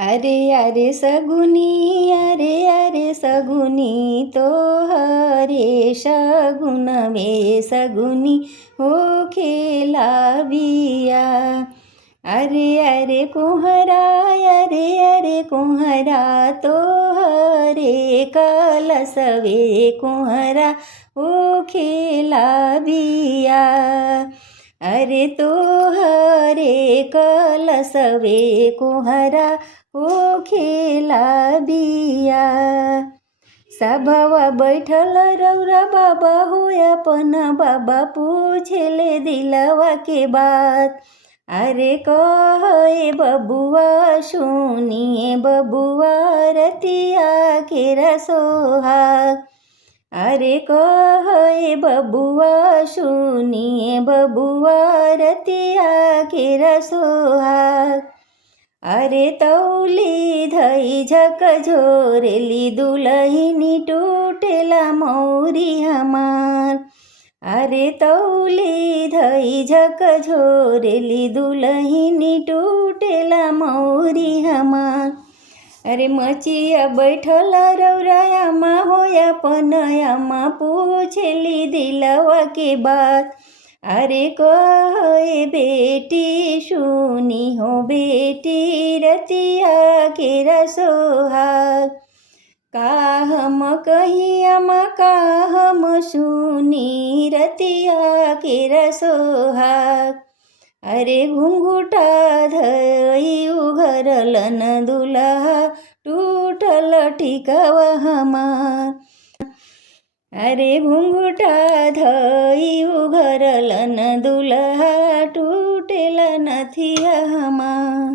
अरे अरे सगुनी, अरे अरे सगुनी, तो हरे शगुन वे सगुनी हो खेला बिया। अरे अरे कुहरा, अरे अरे कुहरा, तो हरे कलश वे कुहरा हो खेला बिया। अरे तो हरे कलश वे कुहरा हो खेला बिया। सभावा बैठल रौरा बाबा होया पन बाबा पूछेले दिलवा के बात। अरे कहे बबुआ सुनिए बबुआ रतिया के रसोहाग। अरे कहे बबुआ सुनिए बबुआ रतिया के रसोहाग। अरे तौली धई झक झोरेली दुलहिनी टूटेला मौरी हमार। अरे तौली धई झक झोरेली दुलहिनी टूटेला मौरी हमार। अरे मचिया बैठल रौरायामा होया पनयामा पूछेली दिलवा के बात। अरे कहे बेटी सुनी हो बेटी रतिया के रसोहाग। का हम कहियामा का हम सुनी रतिया के रसोहाग। अरे घुंघुटा धई उघरलन दुल्हा टूटल टिकवा हमार। अरे घुंघुटा धई उघरलन दुल्हा टूटेला नथिया हमार।